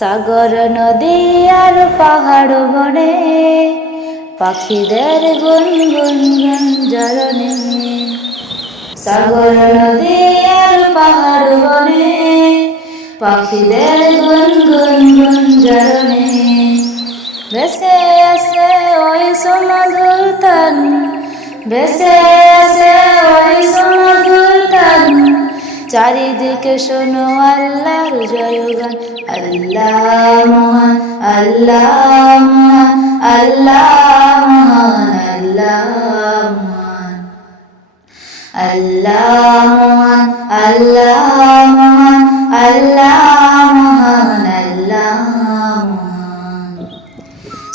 সাগর নদী আর পাহাড় বনে, পাখিদের গুন গুন গুন জরনে সাগর নদী আর পাহাড় বনে, পাখিদের গুন গুন গুন জরনে ভেসে আসে ওই সমুদ্র তান ভেসে আসে ওই সমুদ্র তান চারিদিকে শোনো আল্লাহর জয়গান। আল্লাহ মহান আল্লাহ মহান আল্লাহ মহান আল্লাহ মহান। আল্লাহ মহান, আল্লাহ আল্লাহ আল্লাহ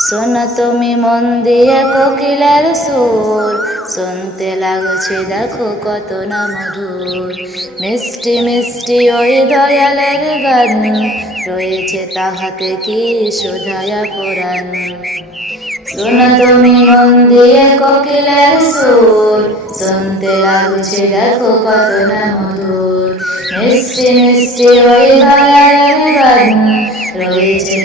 শোনো তুমি মন দিয়ে কোকিলের সুর। শুনতে লাগছে দেখো কত না মধুর মিষ্টি মিষ্টি ওই দয়ালের গান, রয়েছে তাহাতে কি সুধায়া পুরাণ। শোনো তুমি মন দিয়ে কোকিলের সুর, শুনতে লাগছে দেখো কত না মধুর মিষ্টি মিষ্টি ওই দয়ালের গান রয়েছে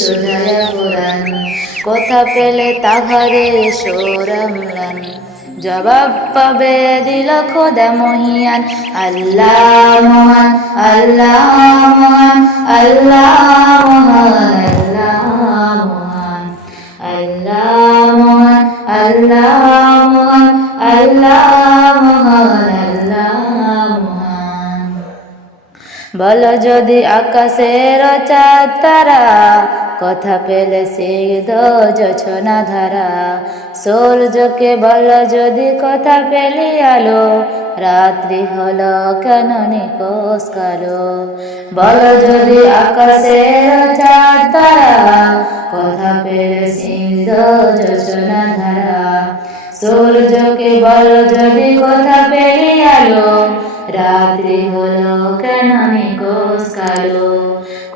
সুধায়া পুরাণ কথা পেলে তাহারে সোরামলান জবাব পাবে দিল খোদা মহিয়ান। আল্লাহ আল্লাহ মহান আল্লাহ মহান আল্লাহ মহান আল্লাহ মহান আল্লাহ মহান আল্লাহ মহান। বল যদি আকাশের চাঁদ তারা, কথা পেলে সিদ্ধ জছনা ধারা। সূর্যকে বল যদি কথা পেলি আলো, রাত্রি হল কেন নিকোষ কালো। বল যদি আকাশের চাঁদ তারা, কথা পেলে সিদ্ধ জছনা ধারা। সূর্যকে বল যদি কথা পেলি আলো রাত্রি হলো কেন নিকোষ কালো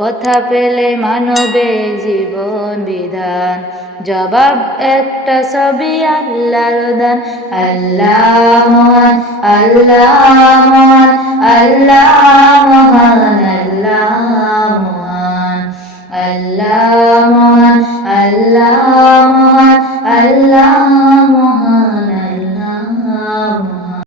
কথা পেলে মানবে জীবন বিধান। জবাব একটা সবই আল্লাহর দান। আল্লাহ মহান আল্লাহ মহান আল্লাহ মহান।